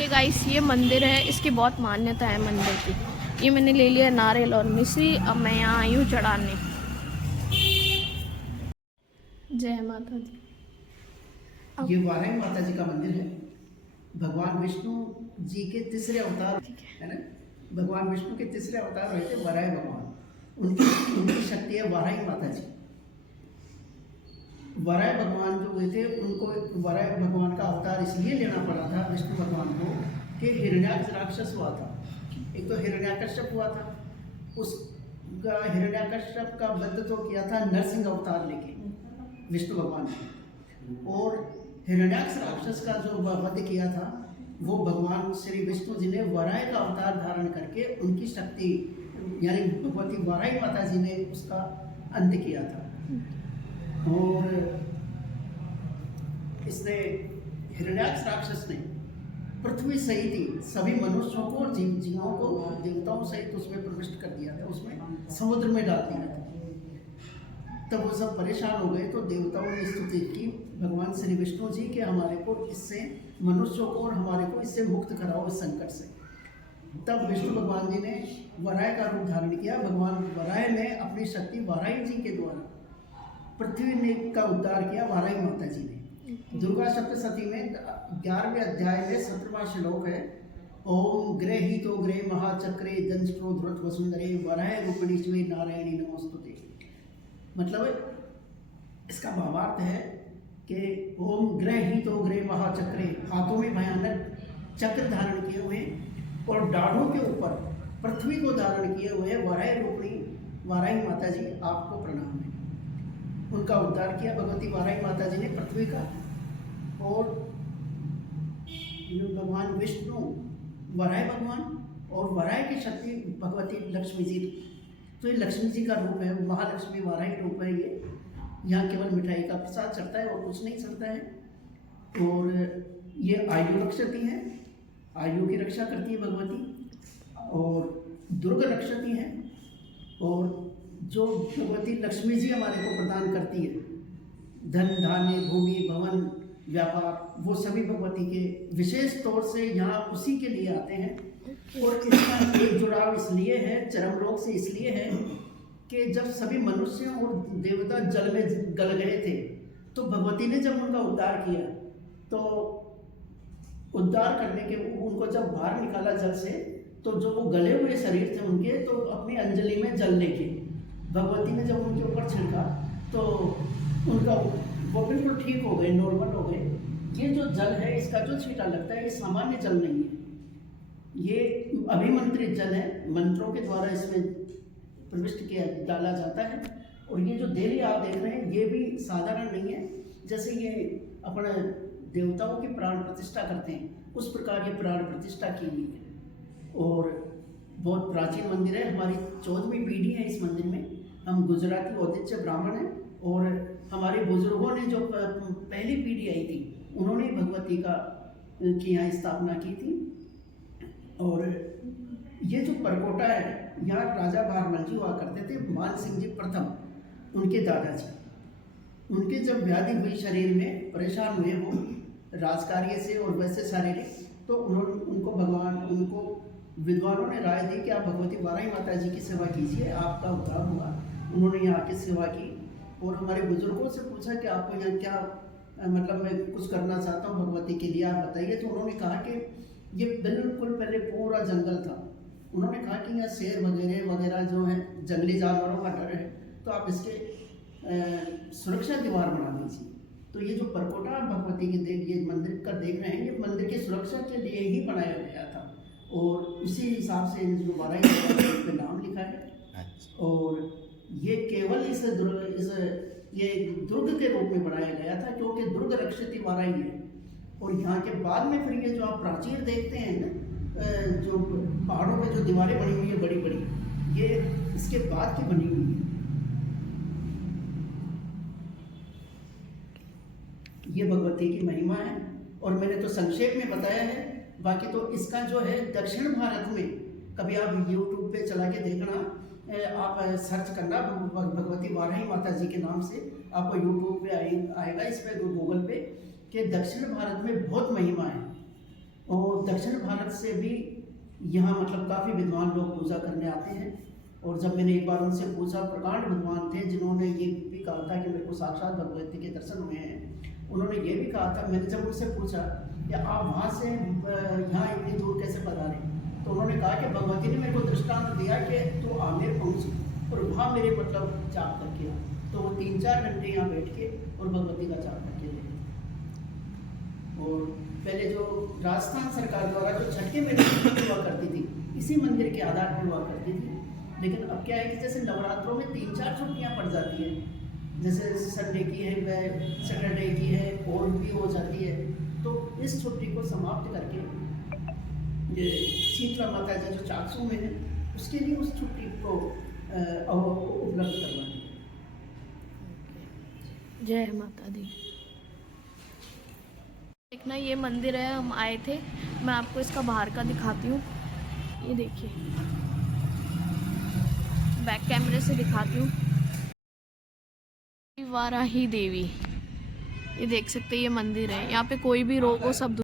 ये गाइस ये मंदिर है, इसकी बहुत मान्यता है मंदिर की। ये मैंने ले लिया नारियल और मिश्री, अब मैं यहाँ आई हूँ चढ़ाने। जय माता दी। ये वाराही माता जी का मंदिर है। भगवान विष्णु जी के तीसरे अवतार है ना। भगवान विष्णु के तीसरे अवतार हुए थे वाराही भगवान। उनकी शक्ति है वाराही माता जी। वाराही भगवान जो हुए थे उनको वाराही भगवान का अवतार इसलिए लेना पड़ा था विष्णु भगवान को कि हिरण्याक्ष राक्षस हुआ था। एक तो हिरण्याकश्यप हुआ था, उसका हिरण्याकश्यप का वध तो किया था नरसिंह अवतार लेके विष्णु भगवान ने, और हिरण्याक्ष राक्षस का जो वध किया था वो भगवान श्री विष्णु जी ने वाराही का अवतार धारण करके उनकी शक्ति यानी भगवती वाराही माता जी ने उसका अंत किया था। और इसने हिरण्याक्ष राक्षस ने पृथ्वी सहित ही सभी मनुष्यों को और जीवों को देवताओं सहित उसमें प्रविष्ट कर दिया था, उसमें समुद्र में डाल दिया था। तब वो सब परेशान हो गए तो देवताओं ने स्तुति की भगवान श्री विष्णु जी के हमारे को इससे मनुष्यों को और हमारे को इससे मुक्त कराओ इस संकट से। तब विष्णु भगवान जी ने वाराही का रूप धारण किया। भगवान वाराही ने अपनी शक्ति वाराही जी के द्वारा पृथ्वी ने का उद्धार किया वाराही माता जी ने। दुर्गा सप्तशती में 11वें अध्याय में 17वां श्लोक है, ओम गृहीतो ग्रह महाचक्रे दंष्ट्रो ध्रुत वसुंधरे वराह रूपिणी शिवे नारायणी नमोस्तुते। मतलब इसका भावार्थ है कि ओम गृहीतो ग्रह महाचक्रे, हाथों में भयानक चक्र धारण किए हुए और दाढ़ों के ऊपर पृथ्वी को धारण किए हुए वराह रूपिणी वाराही माता जी आपको प्रणाम है। उनका उद्धार किया भगवती वाराही माता जी ने पृथ्वी का। और भगवान विष्णु वराह भगवान और वराह की शक्ति भगवती लक्ष्मी जी, तो ये लक्ष्मी जी का रूप है, महालक्ष्मी वाराही रूप है। ये यहाँ केवल मिठाई का प्रसाद चढ़ता है और कुछ नहीं चढ़ता है। और ये आयु रक्षती है, आयु की रक्षा करती है भगवती, और दुर्ग रक्षती है। और जो भगवती लक्ष्मी जी हमारे को प्रदान करती है धन धान्य भूमि भवन व्यापार, वो सभी भगवती के विशेष तौर से यहाँ उसी के लिए आते हैं। और इसका एक जुड़ाव इसलिए है, चरम लोक से इसलिए है कि जब सभी मनुष्य और देवता जल में गल गए थे तो भगवती ने जब उनका उद्धार किया तो उद्धार करने के उनको जब बाहर निकाला जल से, तो जो वो गले हुए शरीर थे उनके, तो अपनी अंजलि में जल लेके भगवती ने जब उनके ऊपर छिड़का तो उनका वो बिल्कुल ठीक हो गए, नॉर्मल हो गए। ये जो जल है इसका जो छींटा लगता है ये सामान्य जल नहीं है, ये अभिमंत्रित जल है, मंत्रों के द्वारा इसमें प्रविष्ट किया डाला जाता है। और ये जो देरी आप देख रहे हैं ये भी साधारण नहीं है। जैसे ये अपना देवताओं की प्राण प्रतिष्ठा करते हैं उस प्रकार ये प्राण प्रतिष्ठा की हुई है। और बहुत प्राचीन मंदिर है, हमारी 14वीं पीढ़ी है इस मंदिर में। हम गुजराती औदित्य ब्राह्मण हैं और हमारे बुजुर्गों ने जो पहली पीढ़ी आई थी उन्होंने भगवती की यहाँ स्थापना की थी। और ये जो परकोटा है यहाँ राजा भारमल जी हुआ करते थे, मान सिंह जी प्रथम उनके दादाजी, उनके जब व्याधि हुई शरीर में परेशान हुए वो राजकार्य से और वैसे शारीरिक, तो उनको विद्वानों ने राय दी कि आप भगवती वाराही माता जी की सेवा कीजिए, आपका उद्धार हुआ। उन्होंने यहाँ की सेवा की और हमारे बुजुर्गों से पूछा कि आपको यहाँ क्या मतलब मैं कुछ करना चाहता हूँ भगवती के लिए, आप बताइए। तो उन्होंने कहा कि ये बिल्कुल पहले पूरा जंगल था। उन्होंने कहा कि यहाँ शेर वगैरह जो हैं जंगली जानवरों का डर है, तो आप इसके सुरक्षा दीवार बना दीजिए। तो ये जो परकोटा भगवती के ये मंदिर का देख रहे हैं, ये मंदिर की सुरक्षा के लिए ही बनाया गया था और उसी हिसाब से जो वाराही पे नाम लिखा है। और ये केवल ये दुर्ग के रूप में बनाया गया था क्योंकि दुर्ग रक्षित वाराही है। और यहाँ के बाद में फिर ये जो आप प्राचीर देखते हैं ना, जो पहाड़ों पे जो दीवारें बनी हुई है बड़ी बड़ी, ये इसके बाद की बनी हुई है। ये भगवती की महिमा है और मैंने तो संक्षेप में बताया है। बाकी तो इसका जो है दक्षिण भारत में, कभी आप यूट्यूब पे चला के देखना, आप सर्च करना भगवती वाराही माता जी के नाम से, आपको यूट्यूब पे आएगा, इस पे गूगल पे, कि दक्षिण भारत में बहुत महिमा है। और दक्षिण भारत से भी यहाँ मतलब काफ़ी विद्वान लोग पूजा करने आते हैं। और जब मैंने एक बार उनसे पूछा, प्रकांड विद्वान थे जिन्होंने ये भी कहा था कि मेरे को साक्षात भगवती के दर्शन हुए हैं, उन्होंने ये भी कहा था, मैंने जब उनसे पूछा कि आप वहाँ से यहाँ इतनी दूर कैसे पधारे, तो उन्होंने कहा कि भगवती ने मेरे को दृष्टांत दिया कि तू आमेर पहुँच और वहाँ मेरे मतलब जाप करके आ। तो वो 3-4 घंटे यहाँ बैठ के और भगवती का जाप करके गए। और पहले जो राजस्थान सरकार द्वारा जो छठ के मेले की हुआ करती थी, इसी मंदिर के आधार पर हुआ करती थी। लेकिन अब क्या है कि जैसे नवरात्रों में 3-4 छुट्टियाँ पड़ जाती हैं, जैसे संडे की है, वह सैटरडे की है, और भी हो जाती है, तो इस छुट्टी को समाप्त करके ये शीतला माता जी जो चाकसू में है, उसके लिए उस छुट्टी को उपलब्ध करवानी है। जय माता दी। एक ना ये मंदिर है, हम आए थे, मैं आपको इसका बाहर का दिखाती हूँ। ये देखिए, बैक कैमरे से दिखाती हूँ। वाराही देवी, ये देख सकते हैं, ये मंदिर है। यहाँ पे कोई भी रोग हो सब